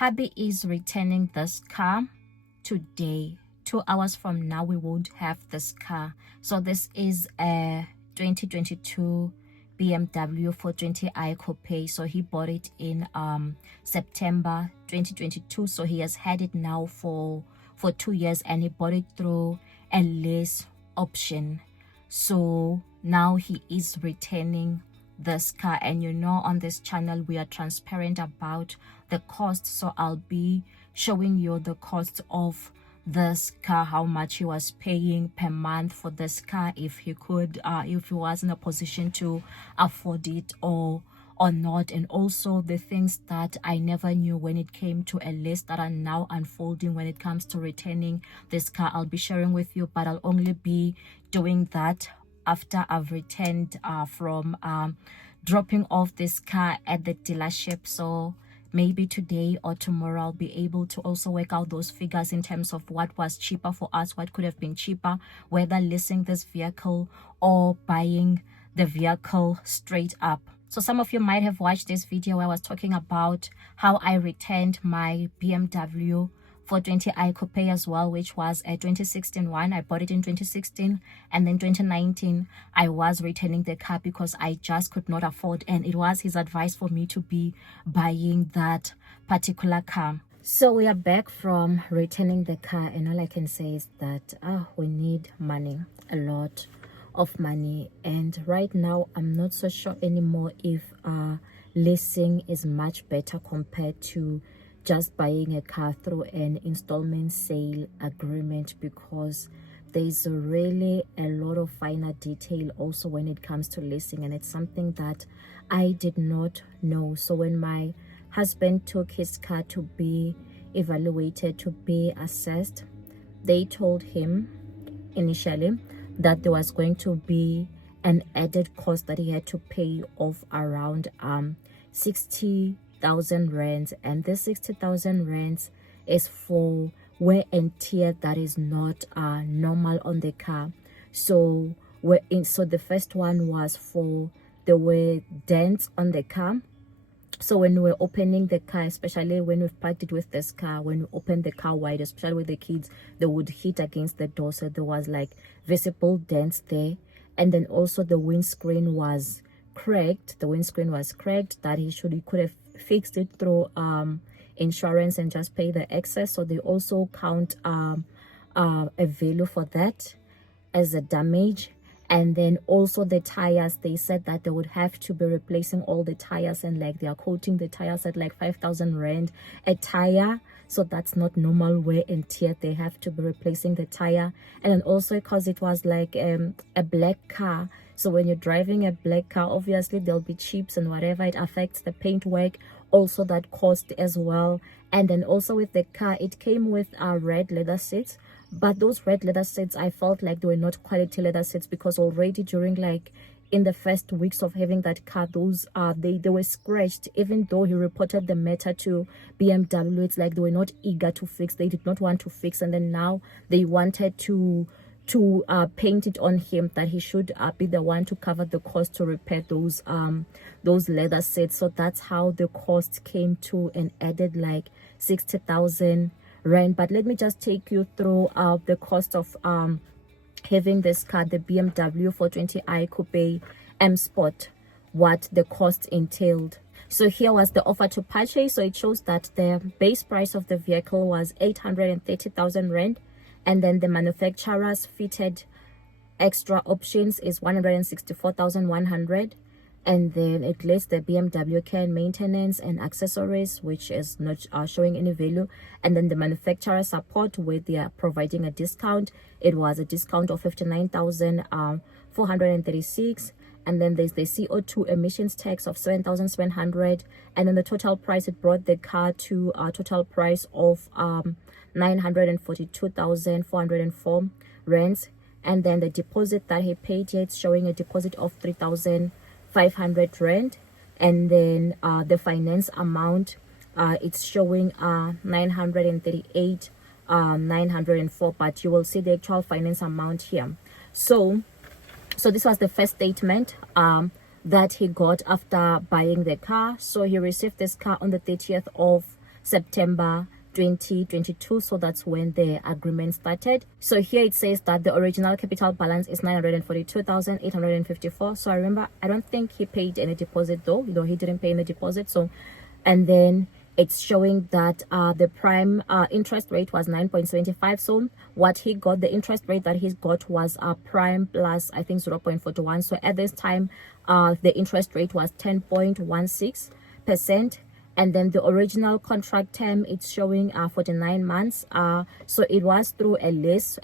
hubby is returning this car today. 2 hours from now we won't have this car. So this is a 2022 BMW 420i Coupe. So he bought it in September 2022. So he has had it now for 2 years, and he bought it through a lease option. So now he is returning this car, and you know, on this channel we are transparent about the cost. So I'll be showing you the cost of this car, how much he was paying per month for this car, if he could if he was in a position to afford it or not, and also the things that I never knew when it came to a list that are now unfolding when it comes to returning this car. I'll be sharing with you, but I'll only be doing that after I've returned from dropping off this car at the dealership. So maybe today or tomorrow I'll be able to also work out those figures in terms of what was cheaper for us, what could have been cheaper, whether leasing this vehicle or buying the vehicle straight up. So some of you might have watched this video where I was talking about how I returned my BMW 420i Coupe as well, which was a 2016 one. I bought it in 2016, and then 2019 I was returning the car because I just could not afford, and it was his advice for me to be buying that particular car. So we are back from returning the car, and all I can say is that we need money, a lot of money. And right now I'm not so sure anymore if leasing is much better compared to just buying a car through an installment sale agreement, because there's really a lot of finer detail also when it comes to leasing, and it's something that I did not know. So when my husband took his car to be evaluated, to be assessed, they told him initially that there was going to be an added cost that he had to pay of around 60,000 rands, and this 60,000 rands is for wear and tear that is not normal on the car. So the first one was for there were dents on the car. So when we were opening the car, especially when we've parked it with this car, when we opened the car wide, especially with the kids, they would hit against the door. So there was like visible dents there. And then also the windscreen was cracked. The windscreen was cracked that he could have fixed it through insurance and just pay the excess. So they also count a value for that as a damage. And then also the tires, they said that they would have to be replacing all the tires, and like they are quoting the tires at like 5,000 rand a tire. So that's not normal wear and tear. They have to be replacing the tire. And then also because it was like a black car, so when you're driving a black car, obviously there'll be chips and whatever, it affects the paint work, also that cost as well. And then also with the car, it came with red leather seats. But those red leather seats, I felt like they were not quality leather seats, because already during like in the first weeks of having that car, those they were scratched. Even though he reported the matter to BMW, it's like they were not eager to fix. They did not want to fix, and then now they wanted to paint it on him, that he should be the one to cover the cost to repair those leather seats. So that's how the cost came to an added like 60,000 rand. But let me just take you through the cost of having this car, the BMW 420i Coupe M Sport, what the cost entailed. So here was the offer to purchase. So it shows that the base price of the vehicle was 830,000 rand, and then the manufacturer's fitted extra options is 164,100. And then it lists the BMW care and maintenance and accessories, which is not showing any value. And then the manufacturer support, where they are providing a discount. It was a discount of 59,436. And then there's the CO2 emissions tax of 7,700. And then the total price, it brought the car to a total price of 942,404 rands. And then the deposit that he paid here, it's showing a deposit of 3,500 rand. And then the finance amount, it's showing 938 904, but you will see the actual finance amount here. So this was the first statement that he got after buying the car. So he received this car on the 30th of September 2022. So that's when the agreement started. So here it says that the original capital balance is 942,854. So I remember, I don't think he paid any deposit though. He didn't pay any deposit. So, and then it's showing that the prime interest rate was 9.75. So what he got, the interest rate that he got was prime plus I think 0.41. So at this time the interest rate was 10.16%. And then the original contract term, it's showing 49 months. So it was through a lease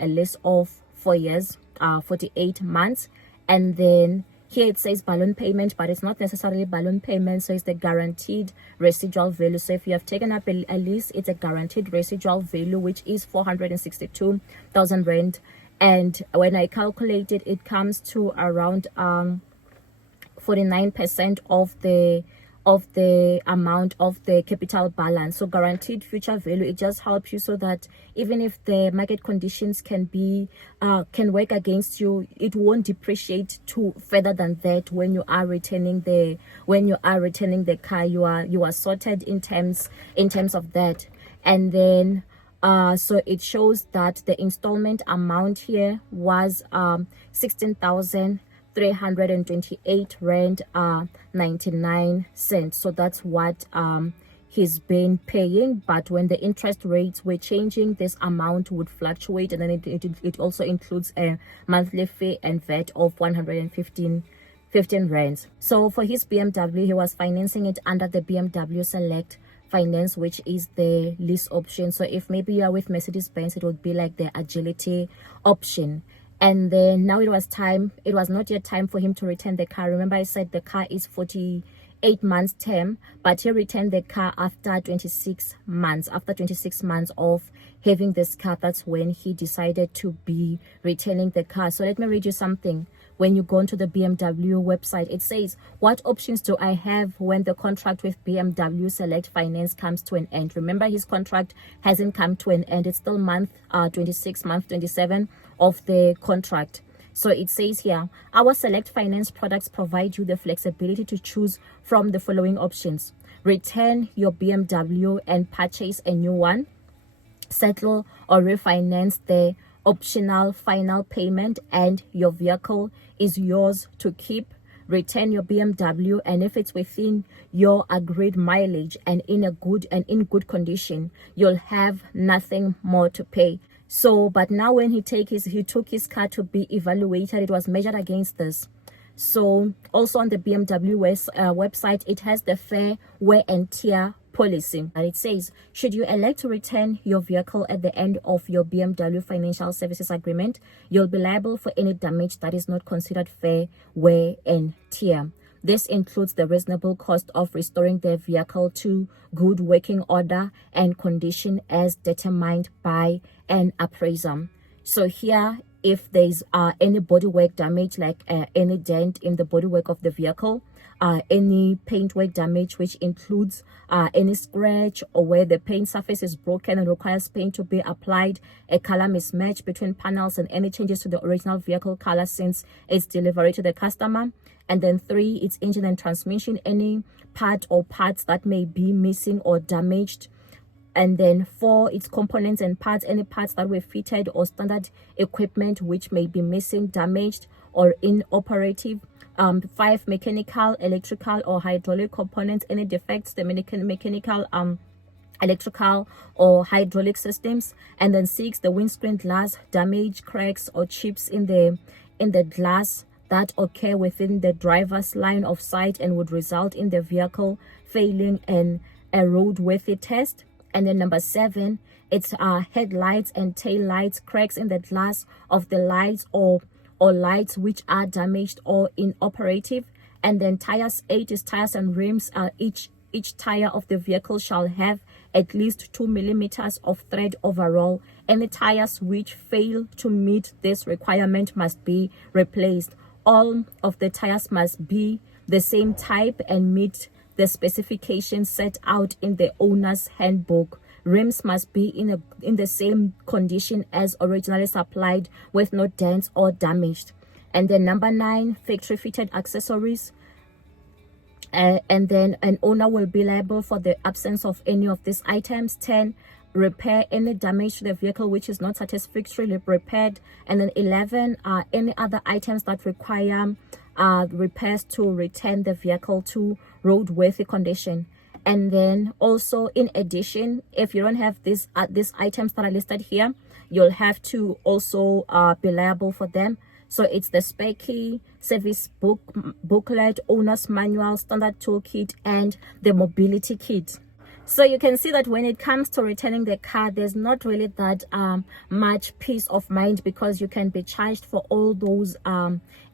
of 4 years, 48 months. And then here it says balloon payment, but it's not necessarily balloon payment. So it's the guaranteed residual value. So if you have taken up a lease, it's a guaranteed residual value, which is 462,000 rand. And when I calculate it, it comes to around 49% of the amount of the capital balance. So guaranteed future value, it just helps you so that even if the market conditions can work against you, it won't depreciate too further than that. When you are returning the car, you are sorted in terms of that. And then so it shows that the installment amount here was 16,328 rand 99 cents. So that's what he's been paying. But when the interest rates were changing, this amount would fluctuate, and then it also includes a monthly fee and VAT of 115 rands. So for his BMW, he was financing it under the BMW Select Finance, which is the lease option. So if maybe you are with Mercedes-Benz, it would be like the Agility option. And then now it was not yet time for him to return the car. Remember I said the car is 48 months term, but he returned the car after 26 months. After 26 months of having this car, that's when he decided to be returning the car. So let me read you something. When you go onto the BMW website, it says, what options do I have when the contract with BMW Select Finance comes to an end? Remember, his contract hasn't come to an end. It's still month 26, month 27 of the contract. So it says here, our Select Finance products provide you the flexibility to choose from the following options: return your BMW and purchase a new one, settle or refinance the optional final payment, and your vehicle is yours to keep. Return your BMW, and if it's within your agreed mileage and in good condition, you'll have nothing more to pay. So but now when he took his car to be evaluated, it was measured against this. So also on the BMW website, it has the fair wear and tear policy, and it says, should you elect to return your vehicle at the end of your BMW financial services agreement, you'll be liable for any damage that is not considered fair wear and tear. This includes the reasonable cost of restoring the vehicle to good working order and condition as determined by an appraiser. So here, if there's any bodywork damage, like any dent in the bodywork of the vehicle, any paintwork damage, which includes any scratch or where the paint surface is broken and requires paint to be applied, a color mismatch between panels, and any changes to the original vehicle color since its delivery to the customer. And then 3, its engine and transmission, any part or parts that may be missing or damaged. And then 4, its components and parts, any parts that were fitted or standard equipment which may be missing, damaged, or inoperative. 5, mechanical, electrical, or hydraulic components, any defects, the mechanical, electrical, or hydraulic systems. And then 6, the windscreen glass, damage, cracks, or chips in the glass that occur within the driver's line of sight and would result in the vehicle failing a roadworthy test. And then number 7, it's headlights and tail lights, cracks in the glass of the lights or lights which are damaged or inoperative. And then tires. 8 is tires and rims. Each tire of the vehicle shall have at least 2 millimeters of tread overall. Any tires which fail to meet this requirement must be replaced. All of the tires must be the same type and meet the specifications set out in the owner's handbook. Rims must be in the same condition as originally supplied, with no dents or damaged. And then number 9, factory fitted accessories. And then an owner will be liable for the absence of any of these items. 10, repair any damage to the vehicle which is not satisfactorily repaired. And then 11, any other items that require repairs to return the vehicle to roadworthy condition. And then also, in addition, if you don't have these items that are listed here, you'll have to also be liable for them. So it's the spare key, service booklet, owner's manual, standard toolkit, and the mobility kit. So you can see that when it comes to returning the car, there's not really that much peace of mind, because you can be charged for all those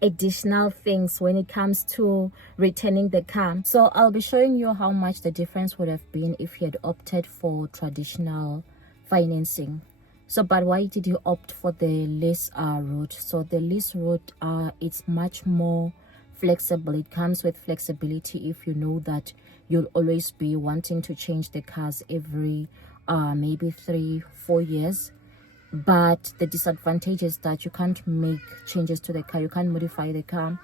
additional things when it comes to returning the car. So I'll be showing you how much the difference would have been if you had opted for traditional financing. So, but why did you opt for the lease route? So the lease route, it's much more flexible. It comes with flexibility if you know that you'll always be wanting to change the cars every maybe 3-4 years. But the disadvantage is that you can't make changes to the car, you can't modify the car.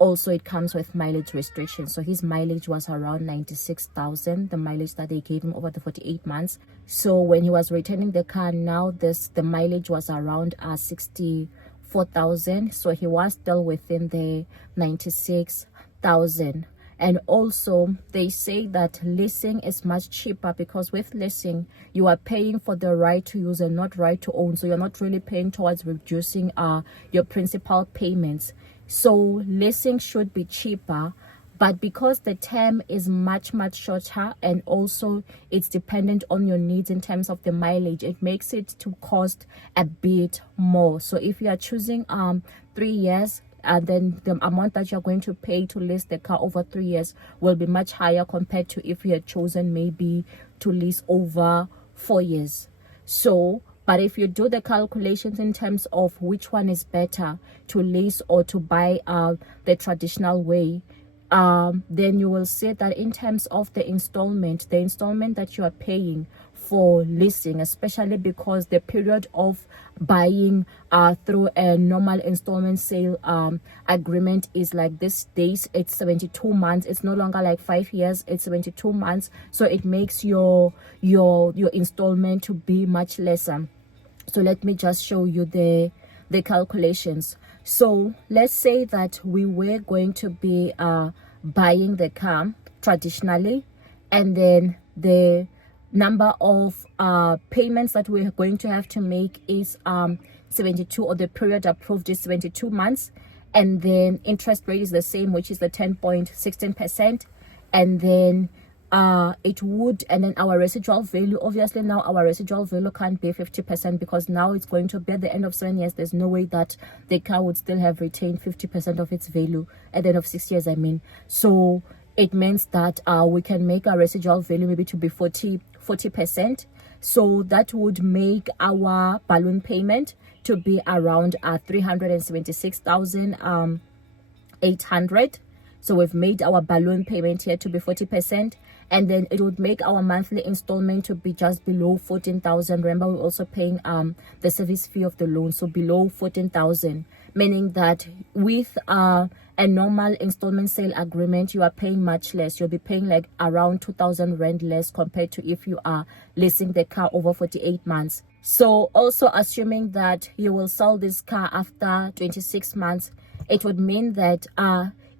Also, it comes with mileage restrictions. So his mileage was around 96,000, the mileage that they gave him over the 48 months. So when he was returning the car, now the mileage was around 64,000. So he was still within the 96,000. And also, they say that leasing is much cheaper, because with leasing, you are paying for the right to use and not right to own. So you're not really paying towards reducing your principal payments. So leasing should be cheaper, but because the term is much shorter, and also it's dependent on your needs in terms of the mileage, it makes it to cost a bit more. So if you are choosing 3 years, and then the amount that you're going to pay to lease the car over 3 years will be much higher compared to if you had chosen maybe to lease over 4 years. So, but if you do the calculations in terms of which one is better, to lease or to buy the traditional way, then you will see that in terms of the installment that you are paying for leasing, especially because the period of buying through a normal installment sale agreement is like this days, it's 72 months. It's no longer like 5 years, it's 72 months. So it makes your installment to be much lesser. So let me just show you the calculations. So let's say that we were going to be buying the car traditionally, and then the number of payments that we're going to have to make is 72, or the period approved is 72 months, and then interest rate is the same, which is the 10.16%, and then it would, and then our residual value, obviously now our residual value can't be 50%, because now it's going to be at the end of 7 years. There's no way that the car would still have retained 50% of its value at the end of 6 years, I mean. So it means that we can make our residual value maybe to be 40%. So that would make our balloon payment to be around 376,800. So we've made our balloon payment here to be 40%, and then it would make our monthly installment to be just below 14,000. Remember, we're also paying the service fee of the loan, so below 14,000, meaning that with a normal installment sale agreement, you are paying much less. You'll be paying like around 2,000 rand less compared to if you are leasing the car over 48 months. So also assuming that you will sell this car after 26 months, it would mean that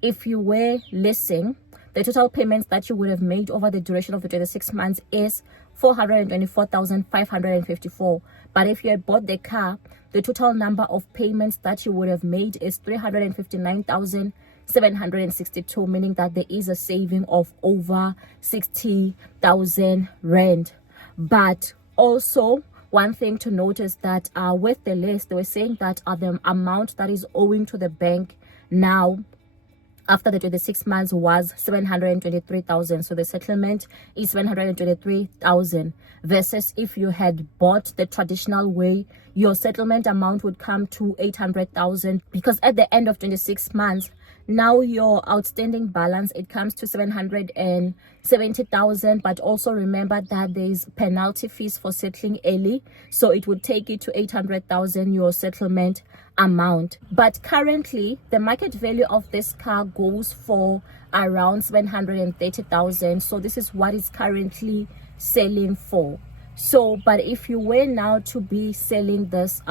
if you were leasing, the total payments that you would have made over the duration of the 26 months is 424,554. But if you had bought the car, the total number of payments that you would have made is 359,762, meaning that there is a saving of over 60,000 rand. But also, one thing to notice that with the lease, they were saying that the amount that is owing to the bank now after the 26 months was 723,000. So the settlement is 723,000, versus if you had bought the traditional way, your settlement amount would come to 800,000, because at the end of 26 months, now your outstanding balance, it comes to 770,000. But also remember that there's penalty fees for settling early, so it would take it to 800,000, your settlement amount. But currently the market value of this car goes for around 730,000. So this is what it's currently selling for. So but if you were now to be selling this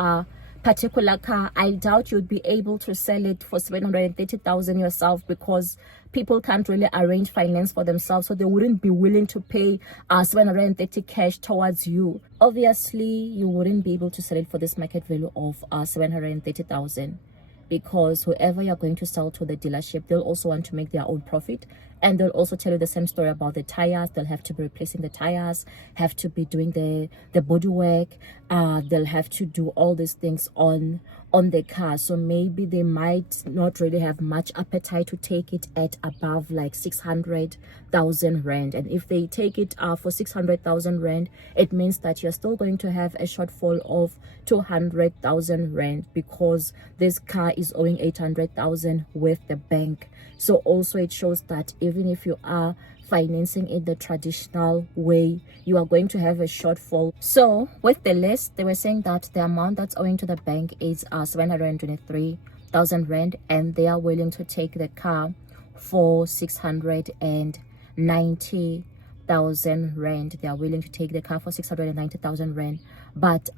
particular car, I doubt you'd be able to sell it for 730,000 yourself, because people can't really arrange finance for themselves, so they wouldn't be willing to pay 730 cash towards you. Obviously you wouldn't be able to sell it for this market value of 730,000, because whoever you're going to sell to, the dealership, they'll also want to make their own profit, and they'll also tell you the same story about the tires. They'll have to be replacing the tires, have to be doing the body work, they'll have to do all these things on the car. So maybe they might not really have much appetite to take it at above like 600,000 rand. And if they take it for 600,000 rand, it means that you're still going to have a shortfall of 200,000 rand, because this car is owing 800,000 with the bank. So also it shows that even if you are financing it the traditional way, you are going to have a shortfall. So with the list, they were saying that the amount that's owing to the bank is 723,000 rand, and they are willing to take the car for 690,000 rand. They are willing to take the car for 690,000 rand. But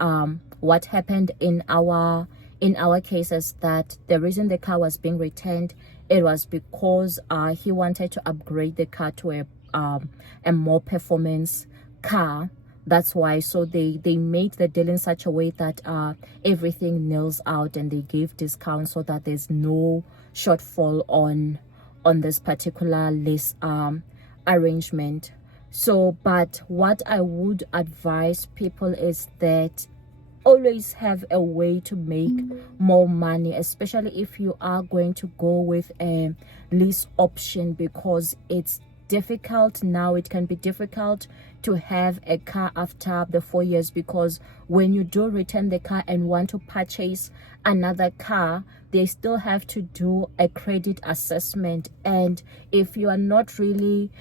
what happened in our case is that the reason the car was being returned, it was because he wanted to upgrade the car to a more performance car. That's why. So they made the deal in such a way that everything nails out, and they gave discounts so that there's no shortfall on this particular lease arrangement. So but what I would advise people is that always have a way to make more money, especially if you are going to go with a lease option, because it's difficult now. It can be difficult to have a car after the 4 years, because when you do return the car and want to purchase another car, they still have to do a credit assessment. And if you are not really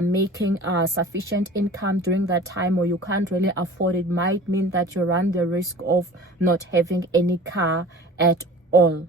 making sufficient income during that time, or you can't really afford it, might mean that you run the risk of not having any car at all.